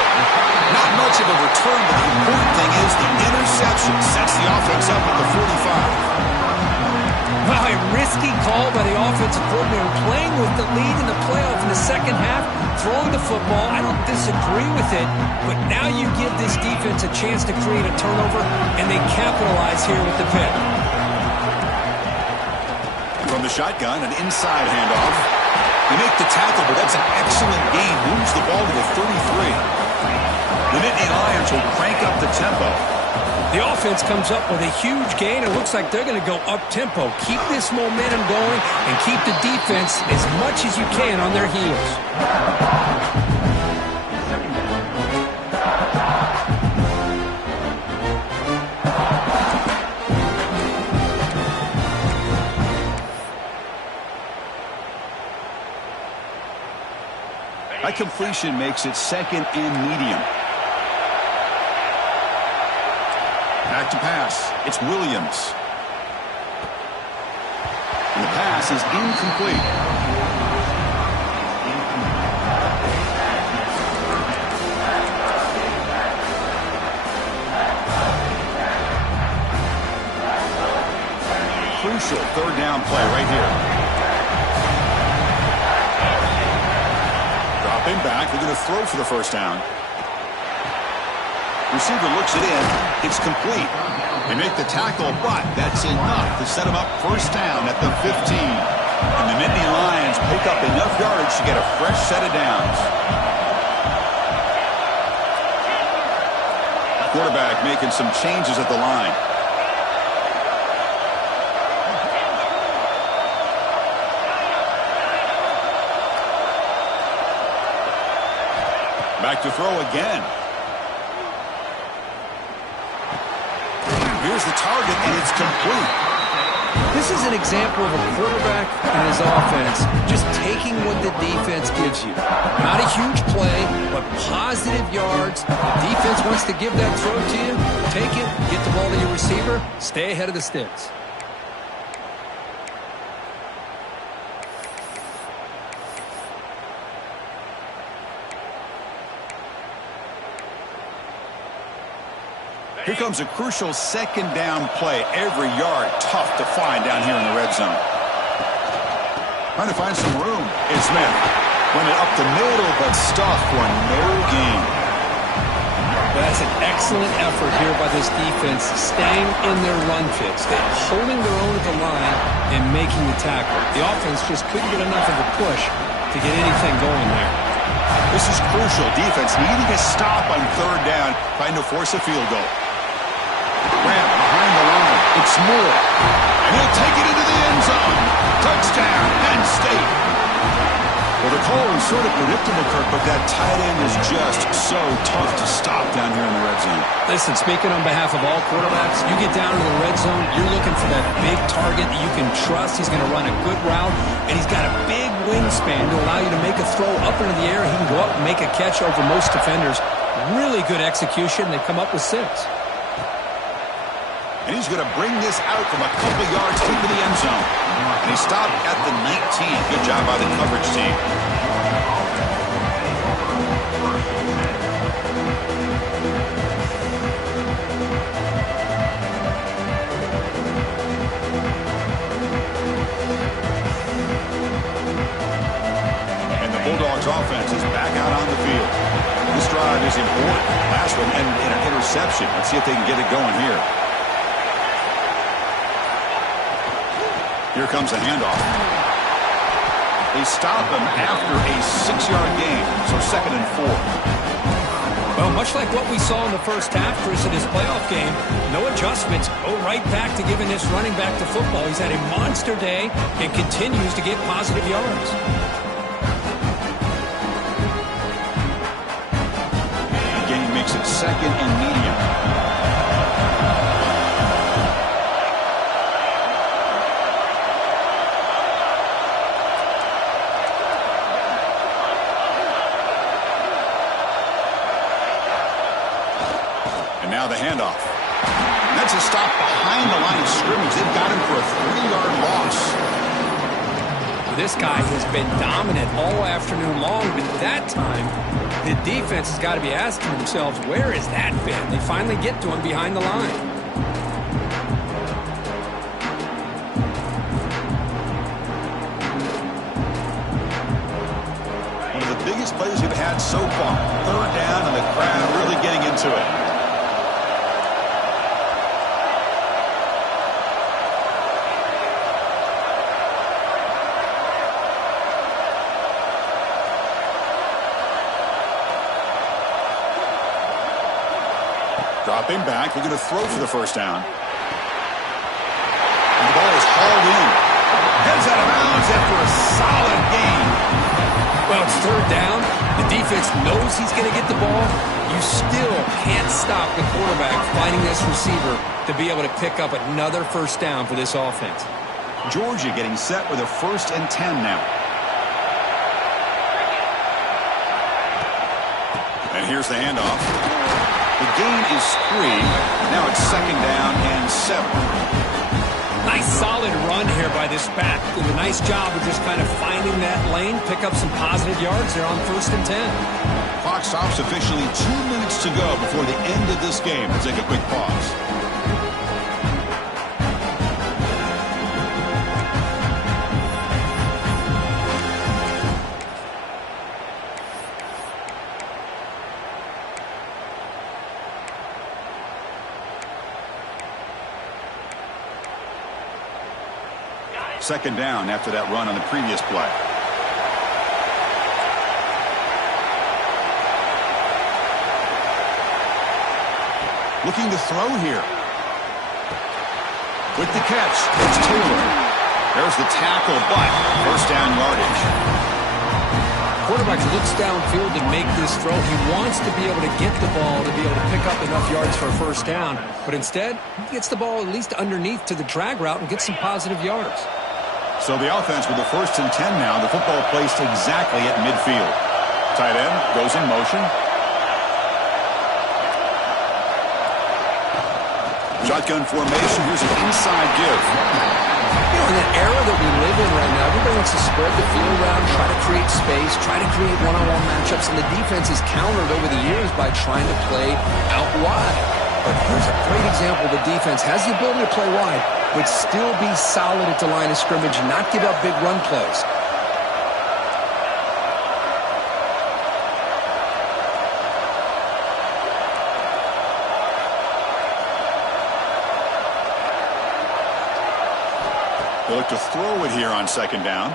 Not much of a return, but the important thing is the interception sets the offense up at the 45. Wow, a risky call by the offensive coordinator, playing with the lead in the playoff in the second half, throwing the football. I don't disagree with it, but now you give this defense a chance to create a turnover, and they capitalize here with the pick. From the shotgun, an inside handoff. They make the tackle, but that's an excellent gain. Moves the ball to the 33. The Nittany Lions will crank up the tempo. The offense comes up with a huge gain. It looks like they're going to go up-tempo. Keep this momentum going and keep the defense as much as you can on their heels. That completion makes it 2nd and medium. back to pass. It's Williams. And the pass is incomplete. Crucial third down play right here. Dropping back. They're going to throw for the first down. Receiver looks it in. It's complete. They make the tackle, but that's enough to set them up first down at the 15. And the Nittany Lions pick up enough yardage to get a fresh set of downs. Quarterback making some changes at the line. Back to throw again. Here's the target, and it's complete. This is an example of a quarterback and his offense just taking what the defense gives you. Not a huge play, but positive yards. The defense wants to give that throw to you. Take it, get the ball to your receiver, stay ahead of the sticks. Here comes a crucial second down play. Every yard tough to find down here in the red zone. Trying to find some room. It's Smith. Went it up the middle, but stuffed for no gain. That's an excellent effort here by this defense, staying in their run fits. They're holding their own at the line and making the tackle. The offense just couldn't get enough of a push to get anything going there. This is crucial. Defense needing a stop on third down, trying to force a field goal. Grant behind the line. It's Moore. And he'll take it into the end zone. Touchdown, Penn State. Well, the call was sort of predictable, Kirk, but that tight end is just so tough to stop down here in the red zone. Listen, speaking on behalf of all quarterbacks, you get down to the red zone, you're looking for that big target that you can trust. He's going to run a good route, and he's got a big wingspan to allow you to make a throw up into the air. He can go up and make a catch over most defenders. Really good execution. They come up with 6. And he's going to bring this out from a couple yards deep in the end zone. And he stopped at the 19. Good job by the coverage team. And the Bulldogs offense is back out on the field. This drive is important. Last one ended in an interception. Let's see if they can get it going here. Here comes the handoff. They stop him after a 6-yard gain, so 2nd and 4. Well, much like what we saw in the first half, Chris, in his playoff game, no adjustments. Go right back to giving this running back to football. He's had a monster day and continues to get positive yards. The game makes it 2nd and medium. Now the handoff. That's a stop behind the line of scrimmage. They've got him for a 3-yard loss. This guy has been dominant all afternoon long, but that time, the defense has got to be asking themselves, where has that been? They finally get to him behind the line. One of the biggest plays we've had so far. Third down, and the crowd really getting into it. Dropping back, they're going to throw for the first down. And the ball is hauled in. Heads out of bounds after a solid gain. Well, it's third down. The defense knows he's going to get the ball. You still can't stop the quarterback finding this receiver to be able to pick up another first down for this offense. Georgia getting set with a 1st and 10 now. And here's the handoff. The gain is 3. Now it's 2nd down and 7. Nice solid run here by this back. Did a nice job of just kind of finding that lane, pick up some positive yards there on 1st and 10. Clock stops officially 2 minutes to go before the end of this game. Let's take a quick pause. Second down after that run on the previous play. Looking to throw here. With the catch, it's Taylor. There's the tackle, but 1st down yardage. Quarterback looks downfield to make this throw. He wants to be able to get the ball to be able to pick up enough yards for a 1st down. But instead, he gets the ball at least underneath to the drag route and gets some positive yards. So the offense with the 1st and 10 now. The football placed exactly at midfield. Tight end goes in motion. Shotgun formation. Here's an inside give. You know, in the era that we live in right now, everybody wants to spread the field around, try to create space, try to create one-on-one matchups, and the defense is countered over the years by trying to play out wide. But here's a great example. The defense has the ability to play wide, but still be solid at the line of scrimmage and not give up big run plays. They look to throw it here on 2nd down.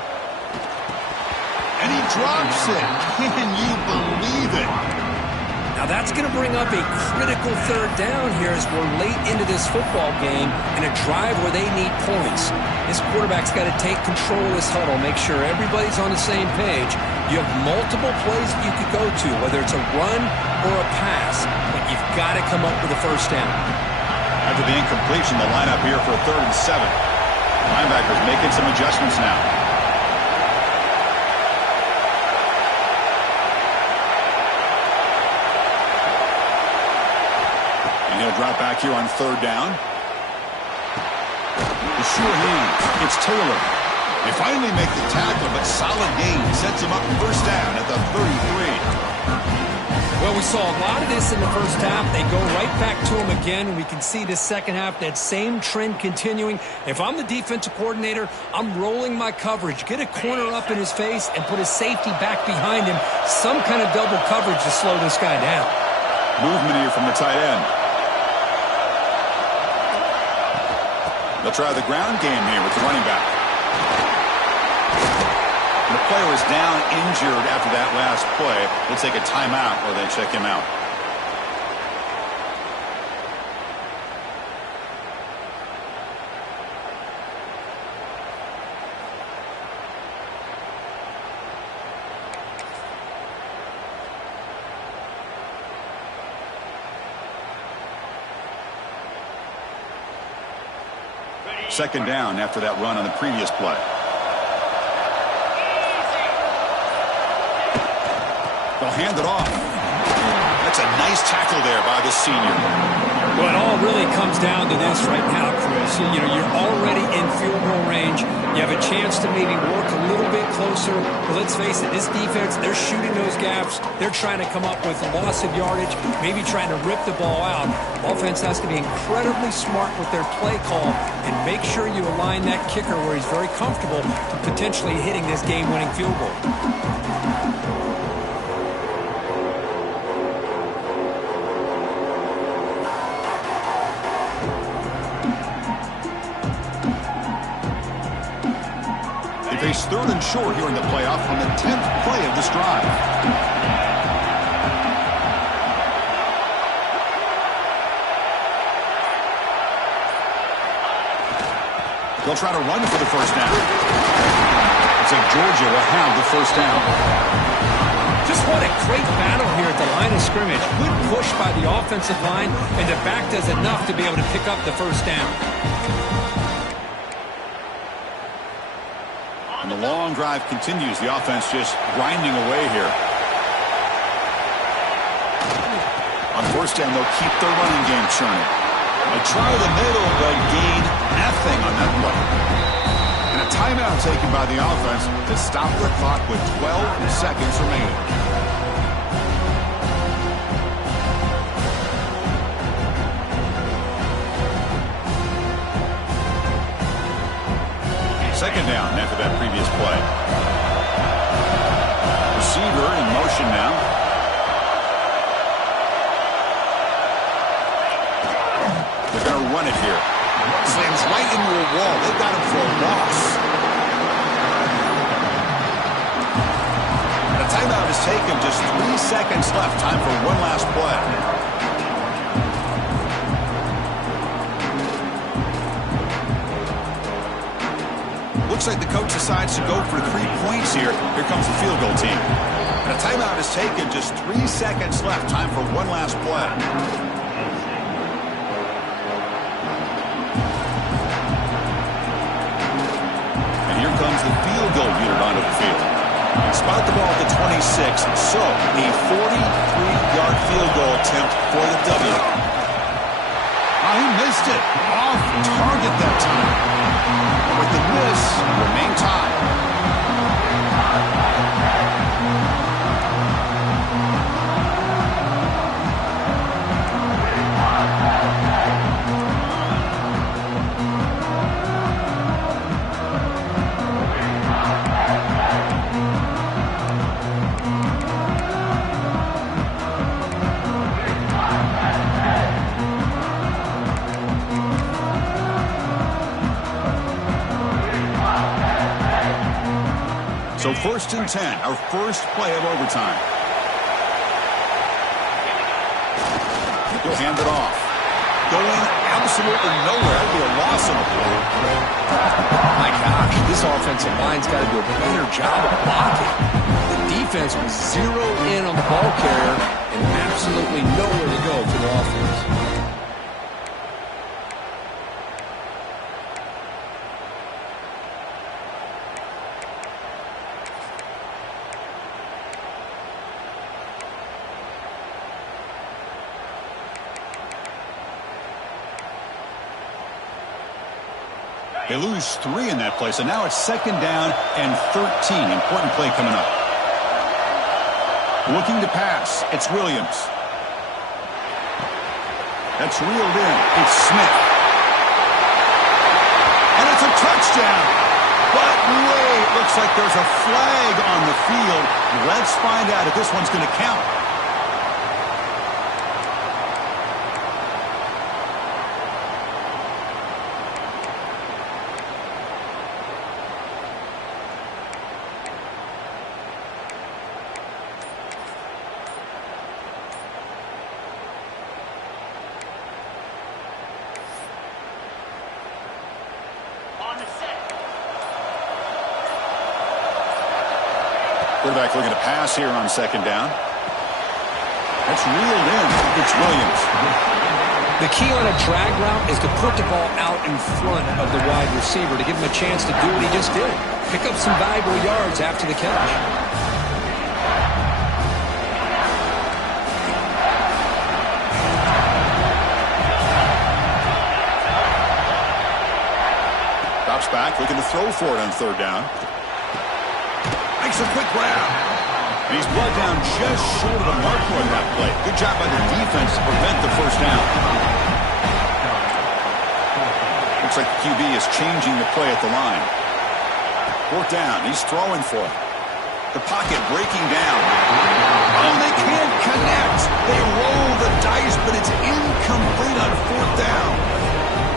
And he drops it. Can you believe it? Now that's going to bring up a critical 3rd down here as we're late into this football game in a drive where they need points. This quarterback's got to take control of this huddle, make sure everybody's on the same page. You have multiple plays that you could go to, whether it's a run or a pass, but you've got to come up with a 1st down. After the incompletion, the lineup here for a 3rd and 7. Linebackers making some adjustments now. And he'll drop back here on 3rd down. The sure hands. It's Taylor. They finally make the tackle, but solid gain sets him up 1st down at the 33. Well, we saw a lot of this in the 1st half. They go right back to him again. We can see the 2nd half, that same trend continuing. If I'm the defensive coordinator, I'm rolling my coverage. Get a corner up in his face and put a safety back behind him. Some kind of double coverage to slow this guy down. Movement here from the tight end. They'll try the ground game here with the running back. The player is down injured after that last play. They'll take a timeout or they check him out. Second down after that run on the previous play. They'll hand it off. That's a nice tackle there by the senior. Well, it all really comes down to this right now, Chris. You know, you're already in field goal range. You have a chance to maybe work a little bit closer. But let's face it, this defense, they're shooting those gaps. They're trying to come up with a loss of yardage, maybe trying to rip the ball out. Offense has to be incredibly smart with their play call and make sure you align that kicker where he's very comfortable to potentially hitting this game-winning field goal. Face 3rd and short here in the playoff on the 10th play of this drive. They'll try to run for the 1st down. Looks like Georgia will have the 1st down. Just what a great battle here at the line of scrimmage. Good push by the offensive line, and the back does enough to be able to pick up the 1st down. And the long drive continues. The offense just grinding away here. On first down, they'll keep their running game churning. They try the middle, but gain nothing on that play. And a timeout taken by the offense to stop the clock with 12 seconds remaining. Second down after that previous play. Receiver in motion now. They're going to run it here. Slams right into a wall. They've got him for a loss. And a timeout is taken. Just 3 seconds left. Time for one last play. Looks like the coach decides to go for 3 points here. Here comes the field goal team. And a timeout is taken. Just 3 seconds left. Time for one last play. And here comes the field goal unit onto the field. Spot the ball at the 26. So a 43-yard field goal attempt for the W. He missed it. Off target that time. With the miss, remain tied. So 1st and 10, our first play of overtime. He'll hand it off. Going absolutely nowhere. That'd be a loss on the play. My gosh, this offensive line's got to do a better job of blocking. The defense was zeroed in on the ball carrier and absolutely nowhere to go for the offense. They lose 3 in that play, so now it's 2nd down and 13. Important play coming up. Looking to pass. It's Williams. That's reeled in. It's Smith. And it's a touchdown. But wait, looks like there's a flag on the field. Let's find out if this one's going to count. Quarterback looking to pass here on 2nd down. That's reeled in. It's Williams. The key on a drag route is to put the ball out in front of the wide receiver to give him a chance to do what he just did. Pick up some valuable yards after the catch. Drops back, looking to throw for it on 3rd down. Makes a quick grab. And he's brought down just short of the marker on that play. Good job by the defense to prevent the 1st down. Looks like the QB is changing the play at the line. 4th down. He's throwing for it. The pocket breaking down. Oh, they can't connect. They roll the dice, but it's incomplete on 4th down.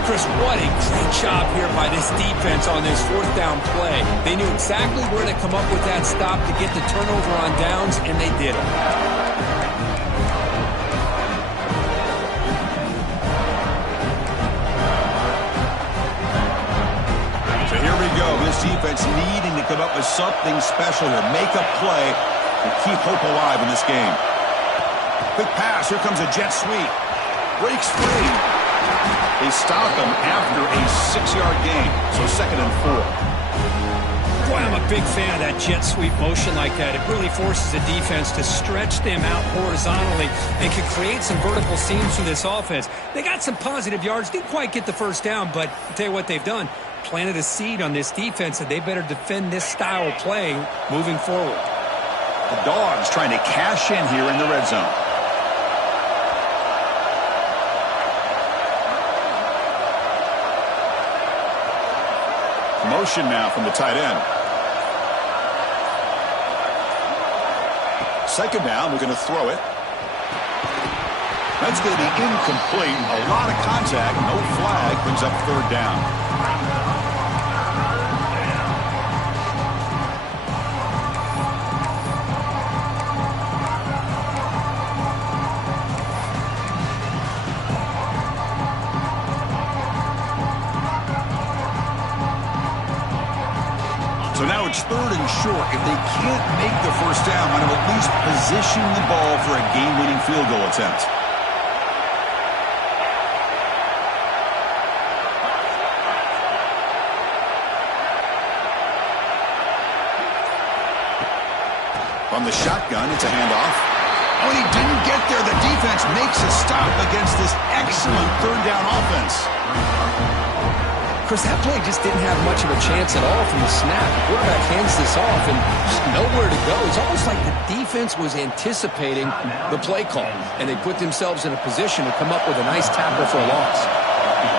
Chris, what a great job here by this defense on this 4th down play. They knew exactly where to come up with that stop to get the turnover on downs, and they did it. So here we go. This defense needing to come up with something special here. Make a play to keep hope alive in this game. Quick pass. Here comes a jet sweep. Breaks free. They stop him after a 6-yard gain. So 2nd and 4. why I'm a big fan of that jet sweep motion like that. It really forces the defense to stretch them out horizontally and can create some vertical seams for this offense. They got some positive yards, didn't quite get the first down, but I'll tell you what they've done. Planted a seed on this defense, and they better defend this style of play moving forward. The Dogs trying to cash in here in the red zone. Motion now from the tight end. Second down, we're going to throw it. That's going to be incomplete. A lot of contact, no flag, brings up third down. So now it's third and short. If they can't make the first down, why not at least position the ball for a game-winning field goal attempt? From the shotgun, it's a handoff. Oh, and he didn't get there. The defense makes a stop against this excellent third down offense. Chris, that play just didn't have much of a chance at all from the snap. The quarterback hands this off and just nowhere to go. It's almost like the defense was anticipating the play call, and they put themselves in a position to come up with a nice tackle for a loss.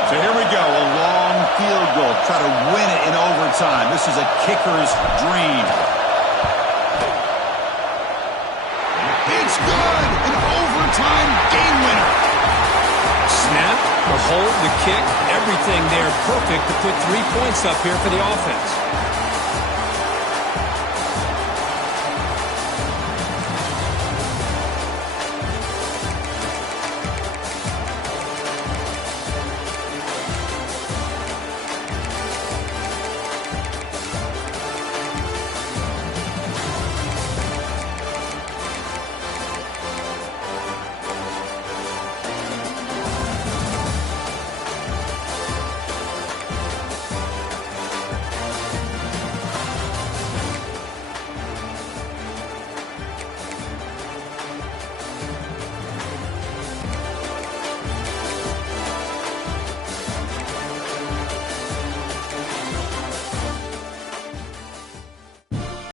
So here we go, a long field goal. Try to win it in overtime. This is a kicker's dream. It's good! An overtime game winner. Snap, the hold, the kick, everything there perfect to put 3 points up here for the offense.